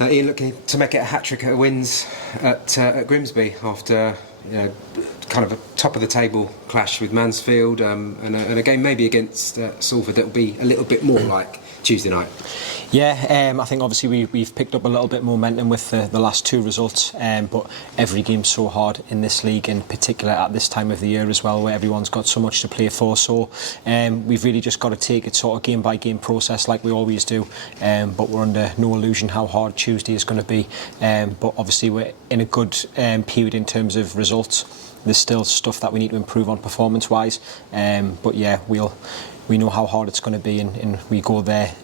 Ian looking to make it a hat-trick of wins at Grimsby after kind of a top-of-the-table clash with Mansfield and a game maybe against Salford that will be a little bit more like Tuesday night. Yeah, I think obviously we've picked up a little bit momentum with the last two results, but every game's so hard in this league, in particular at this time of the year as well, where everyone's got so much to play for. So we've really just got to take it sort of game by game process like we always do, but we're under no illusion how hard Tuesday is going to be. But obviously we're in a good period in terms of results. There's still stuff that we need to improve on performance-wise, but yeah, we know how hard it's going to be, and we go there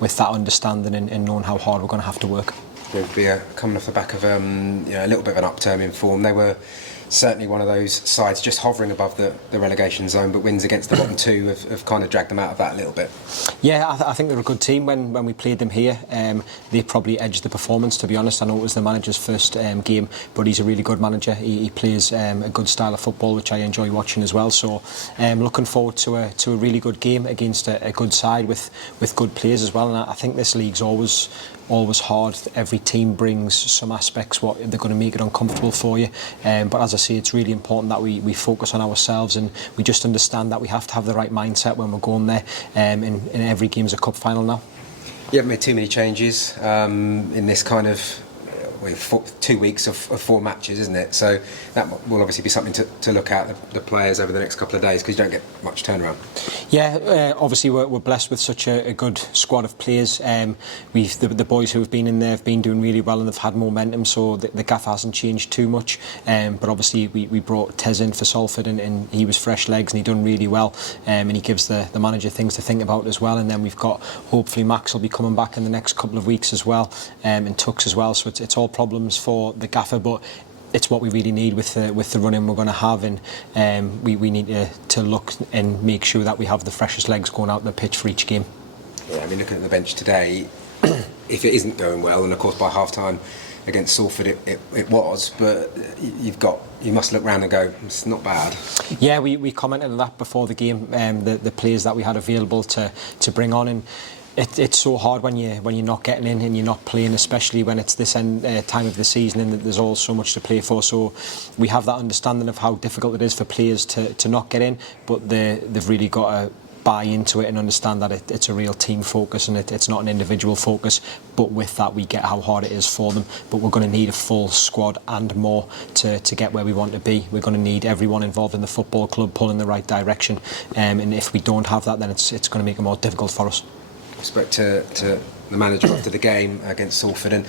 with that understanding and knowing how hard we're going to have to work. They'll be coming off the back of a little bit of an upturn in form. They were certainly one of those sides just hovering above the relegation zone, but wins against the bottom two have kind of dragged them out of that a little bit. Yeah, I think they're a good team. When we played them here, they probably edged the performance, to be honest. I know it was the manager's first game, but he's a really good manager. He plays a good style of football, which I enjoy watching as well. So looking forward to a really good game against a good side with good players as well. And I think this league's always hard. Every team brings some aspects what they're going to make it uncomfortable for you, but as I say, it's really important that we focus on ourselves, and we just understand that we have to have the right mindset when we're going there, and every game's a cup final now. You haven't made too many changes in this kind of 2 weeks of 4 matches, isn't it? So that will obviously be something to look at, the players over the next couple of days, because you don't get much turnaround. Yeah, obviously we're blessed with such a good squad of players. The boys who have been in there have been doing really well and they've had momentum, so the gaffer hasn't changed too much. But obviously we brought Tez in for Salford, and he was fresh legs and he done really well, and he gives the manager things to think about as well. And then we've got, hopefully Max will be coming back in the next couple of weeks as well, and Tux as well. So it's all problems for the gaffer, but it's what we really need with the running we're going to have, and we need to look and make sure that we have the freshest legs going out the pitch for each game. Yeah, I mean, looking at the bench today, if it isn't going well, and of course by half time against Salford it was, but you must look round and go, it's not bad. Yeah, we commented on that before the game, the players that we had available to bring on, and it's so hard when you're not getting in and you're not playing, especially when it's this time of the season and there's all so much to play for. So we have that understanding of how difficult it is for players to not get in, but they've really got to buy into it and understand that it's a real team focus and it's not an individual focus. But with that, we get how hard it is for them. But we're going to need a full squad and more to get where we want to be. We're going to need everyone involved in the football club pulling in the right direction, and if we don't have that, then it's going to make it more difficult for us. Spoke to the manager after the game against Salford, and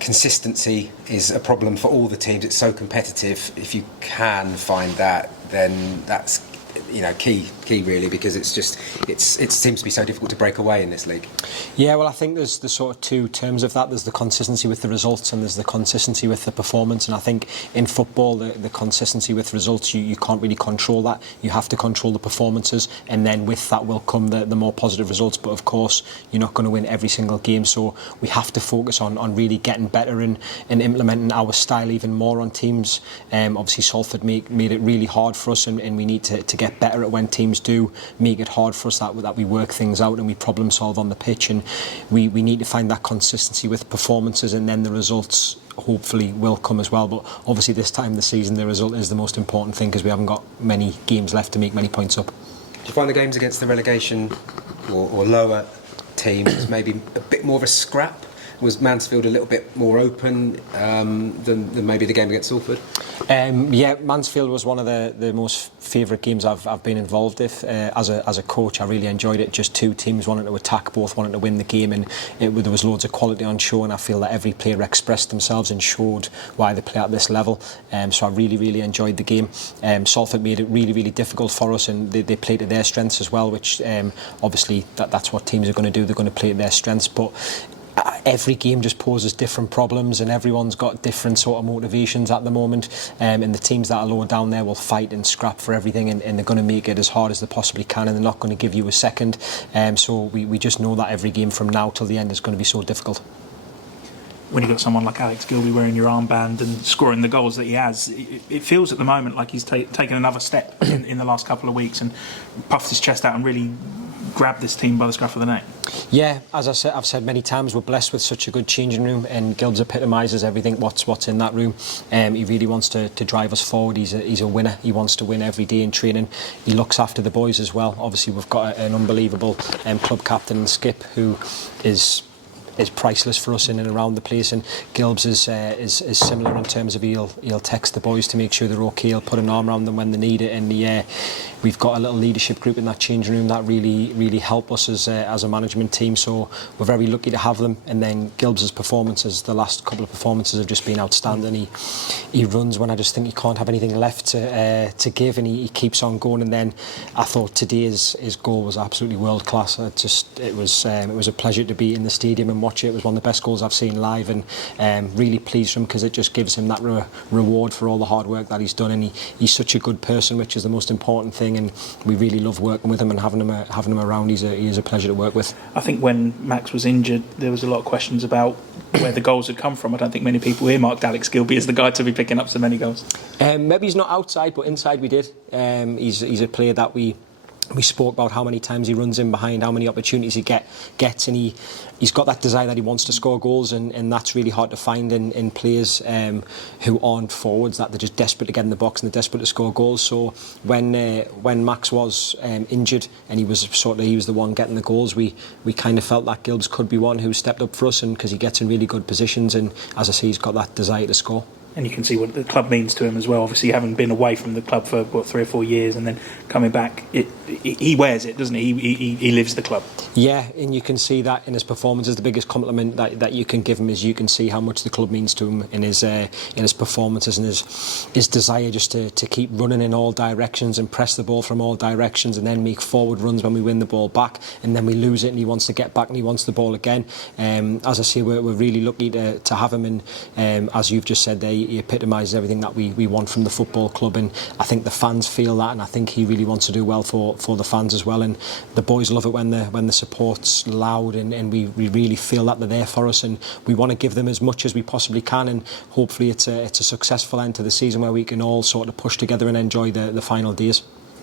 consistency is a problem for all the teams. It's so competitive. If you can find that, then that's key really, because it seems to be so difficult to break away in this league. Yeah, well, I think there's the sort of two terms of that. There's the consistency with the results and there's the consistency with the performance, and I think in football the consistency with results, you can't really control that. You have to control the performances, and then with that will come the more positive results. But of course you're not going to win every single game, so we have to focus on really getting better and implementing our style even more on teams. Obviously Salford made it really hard for us, and we need to get better at when teams do make it hard for us, that we work things out and we problem solve on the pitch, and we need to find that consistency with performances, and then the results hopefully will come as well. But obviously this time of the season the result is the most important thing, because we haven't got many games left to make many points up. Do you find the games against the relegation or lower teams maybe a bit more of a scrap? Was Mansfield a little bit more open than maybe the game against Salford? Yeah, Mansfield was one of the most favourite games I've been involved with. As a coach, I really enjoyed it. Just two teams wanting to attack, both wanting to win the game, and there was loads of quality on show, and I feel that every player expressed themselves and showed why they play at this level. So I really enjoyed the game. Salford made it really difficult for us, and they played to their strengths as well, which obviously that's what teams are going to do. They're going to play to their strengths, but every game just poses different problems, and everyone's got different sort of motivations at the moment, and the teams that are lower down there will fight and scrap for everything, and they're going to make it as hard as they possibly can, and they're not going to give you a second. So we just know that every game from now till the end is going to be so difficult. When you've got someone like Alex Gilby wearing your armband and scoring the goals that he has, it feels at the moment like he's taken another step in the last couple of weeks and puffed his chest out and really grab this team by the scruff of the neck. Yeah, as I've said many times, we're blessed with such a good changing room, and Gilbs epitomises everything what's in that room. He really wants to drive us forward. He's a winner. He wants to win every day in training. He looks after the boys as well. Obviously, we've got an unbelievable club captain and skip who is priceless for us in and around the place, and Gilbs is similar in terms of he'll text the boys to make sure they're okay. He'll put an arm around them when they need it, and we've got a little leadership group in that changing room that really help us as a management team. So we're very lucky to have them. And then Gilbs' performances, the last couple of performances have just been outstanding. He runs when I just think he can't have anything left to give, and he keeps on going. And then I thought today's his goal was absolutely world class. It was a pleasure to be in the stadium and watch it. It was one of the best goals I've seen live, and really pleased for him because it just gives him that reward for all the hard work that he's done. And he's such a good person, which is the most important thing. And we really love working with him and having him around. He is a pleasure to work with. I think when Max was injured, there was a lot of questions about where the goals had come from. I don't think many people earmarked Alex Gilbey as the guy to be picking up so many goals. Maybe he's not outside, but inside we did. He's a player that we spoke about how many times he runs in behind, how many opportunities he gets, and he's got that desire that he wants to score goals, and that's really hard to find in players who aren't forwards, that they're just desperate to get in the box and they're desperate to score goals. So when Max was injured and he was the one getting the goals, we kind of felt that Gilbs could be one who stepped up for us, and because he gets in really good positions, and as I say, he's got that desire to score. And you can see what the club means to him as well. Obviously, having been away from the club for 3 or 4 years and then coming back, he wears it, doesn't he? He lives the club. Yeah, and you can see that in his performances. The biggest compliment that you can give him is you can see how much the club means to him in his performances and his desire just to keep running in all directions and press the ball from all directions and then make forward runs when we win the ball back, and then we lose it and he wants to get back and he wants the ball again. As I say, we're really lucky to have him, and as you've just said there, he epitomises everything that we want from the football club, and I think the fans feel that, and I think he really wants to do well for the fans as well, and the boys love it when the support's loud, and we really feel that they're there for us, and we want to give them as much as we possibly can, and hopefully it's a successful end to the season where we can all sort of push together and enjoy the final days.